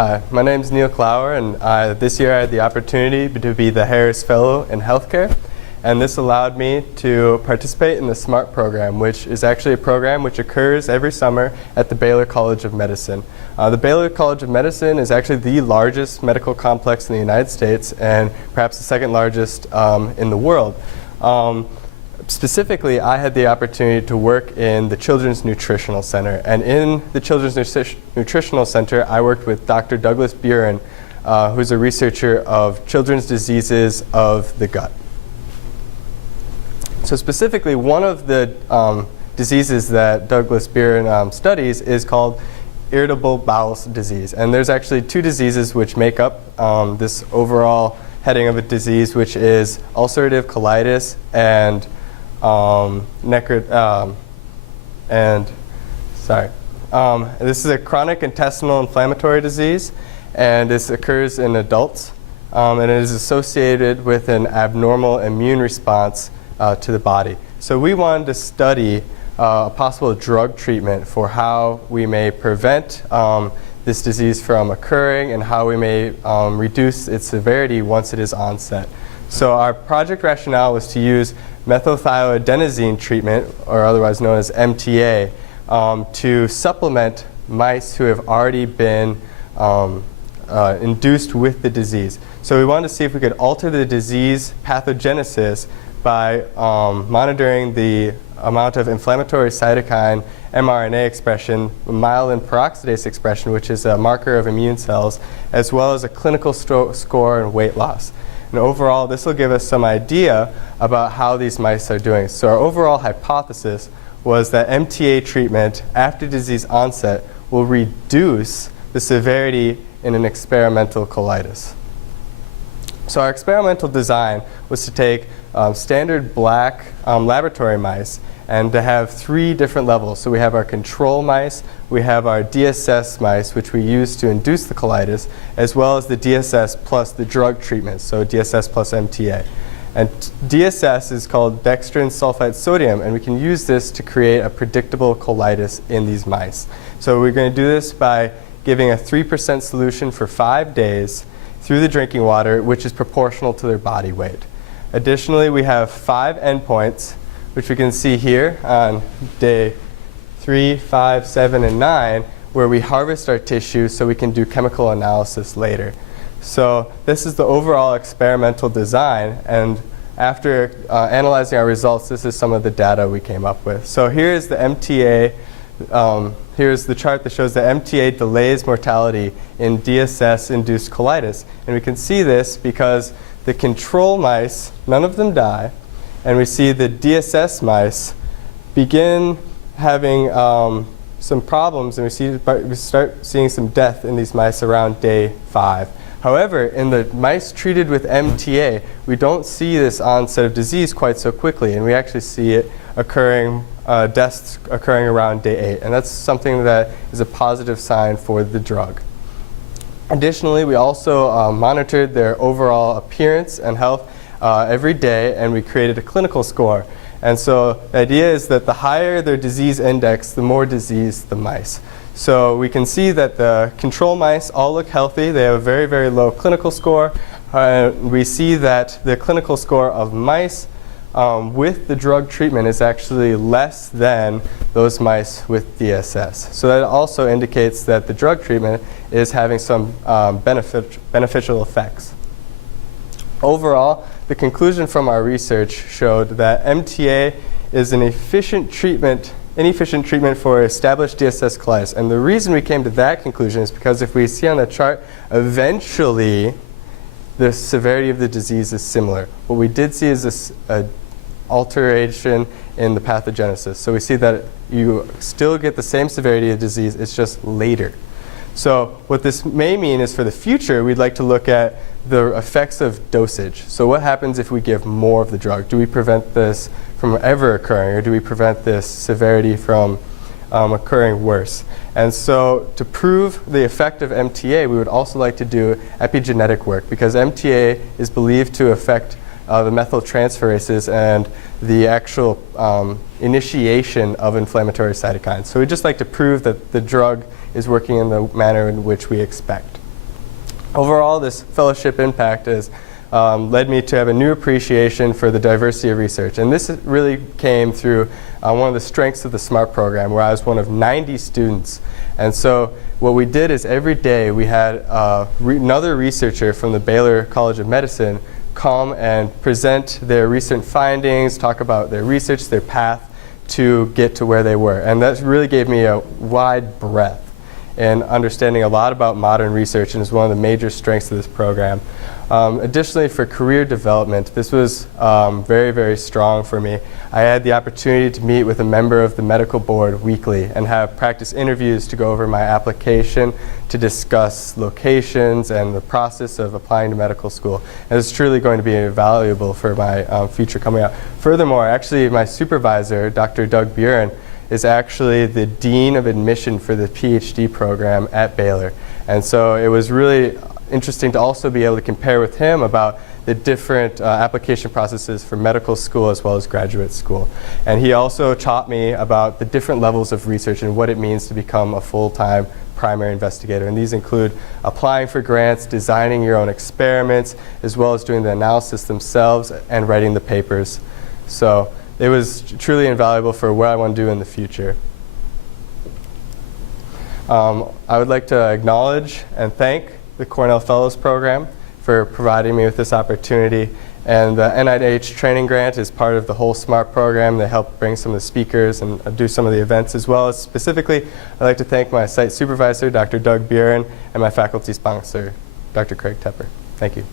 Hi, my name is Neal Klauer, and this year I had the opportunity to be the Harris Fellow in Healthcare, and this allowed me to participate in the SMART program, which is actually a program which occurs every summer at the Baylor College of Medicine. The Baylor College of Medicine is actually the largest medical complex in the United States and perhaps the second largest in the world. Specifically, I had the opportunity to work in the Children's Nutritional Center. And in the Children's Nutritional Center, I worked with Dr. Douglas Buren, who's a researcher of children's diseases of the gut. So specifically, one of the diseases that Douglas Buren studies is called irritable bowel disease. And there's actually two diseases which make up this overall heading of a disease, which is ulcerative colitis and this is a chronic intestinal inflammatory disease, and this occurs in adults, and it is associated with an abnormal immune response to the body. So we wanted to study a possible drug treatment for how we may prevent this disease from occurring and how we may reduce its severity once it is onset. So our project rationale was to use methylthioadenosine treatment, or otherwise known as MTA, to supplement mice who have already been induced with the disease. So we wanted to see if we could alter the disease pathogenesis by monitoring the amount of inflammatory cytokine mRNA expression, myelin peroxidase expression, which is a marker of immune cells, as well as a clinical score and weight loss. And overall, this will give us some idea about how these mice are doing. So our overall hypothesis was that MTA treatment after disease onset will reduce the severity in an experimental colitis. So our experimental design was to take standard black laboratory mice and to have 3 different levels. So we have our control mice, we have our DSS mice, which we use to induce the colitis, as well as the DSS plus the drug treatment, so DSS plus MTA. And DSS is called dextrin sulfite sodium, and we can use this to create a predictable colitis in these mice. So we're going to do this by giving a 3% solution for 5 days through the drinking water, which is proportional to their body weight. Additionally, we have 5 endpoints, which we can see here on day 3, 5, 7, and 9, where we harvest our tissue so we can do chemical analysis later. So this is the overall experimental design, and after analyzing our results, this is some of the data we came up with. So here's the MTA. Here's the chart that shows that MTA delays mortality in DSS-induced colitis. And we can see this because the control mice, none of them die, and we see the DSS mice begin having some problems, and we start seeing some death in these mice around day 5. However, in the mice treated with MTA, we don't see this onset of disease quite so quickly, and we actually see it occurring, deaths occurring around day 8, and that's something that is a positive sign for the drug. Additionally, we also monitored their overall appearance and health every day, and we created a clinical score. And so the idea is that the higher their disease index, the more diseased the mice. So we can see that the control mice all look healthy. They have a very, very low clinical score. We see that the clinical score of mice with the drug treatment is actually less than those mice with DSS. So that also indicates that the drug treatment is having some beneficial effects. Overall, the conclusion from our research showed that MTA is an inefficient treatment for established DSS colitis. And the reason we came to that conclusion is because if we see on the chart, eventually the severity of the disease is similar. What we did see is this alteration in the pathogenesis. So we see that you still get the same severity of disease, it's just later. So what this may mean is for the future, we'd like to look at the effects of dosage. So what happens if we give more of the drug? Do we prevent this from ever occurring, or do we prevent this severity from occurring worse? And so to prove the effect of MTA, we would also like to do epigenetic work, because MTA is believed to affect the methyltransferases and the actual initiation of inflammatory cytokines. So we'd just like to prove that the drug is working in the manner in which we expect. Overall, this fellowship impact has led me to have a new appreciation for the diversity of research. And this really came through one of the strengths of the SMART program, where I was one of 90 students. And so what we did is every day we had another researcher from the Baylor College of Medicine come and present their recent findings, talk about their research, their path to get to where they were. And that really gave me a wide breadth in understanding a lot about modern research, and is one of the major strengths of this program. Additionally, for career development, this was very, very strong for me. I had the opportunity to meet with a member of the medical board weekly and have practice interviews to go over my application, to discuss locations and the process of applying to medical school. And it's truly going to be invaluable for my future coming out. Furthermore, actually, my supervisor, Dr. Doug Buren, is actually the Dean of Admission for the PhD program at Baylor. And so it was really interesting to also be able to compare with him about the different application processes for medical school as well as graduate school. And he also taught me about the different levels of research and what it means to become a full-time primary investigator. And these include applying for grants, designing your own experiments, as well as doing the analysis themselves and writing the papers. So it was truly invaluable for what I want to do in the future. I would like to acknowledge and thank the Cornell Fellows Program for providing me with this opportunity. And the NIH training grant is part of the whole SMART program. They help bring some of the speakers and do some of the events as well. Specifically, I'd like to thank my site supervisor, Dr. Doug Buren, and my faculty sponsor, Dr. Craig Tepper. Thank you.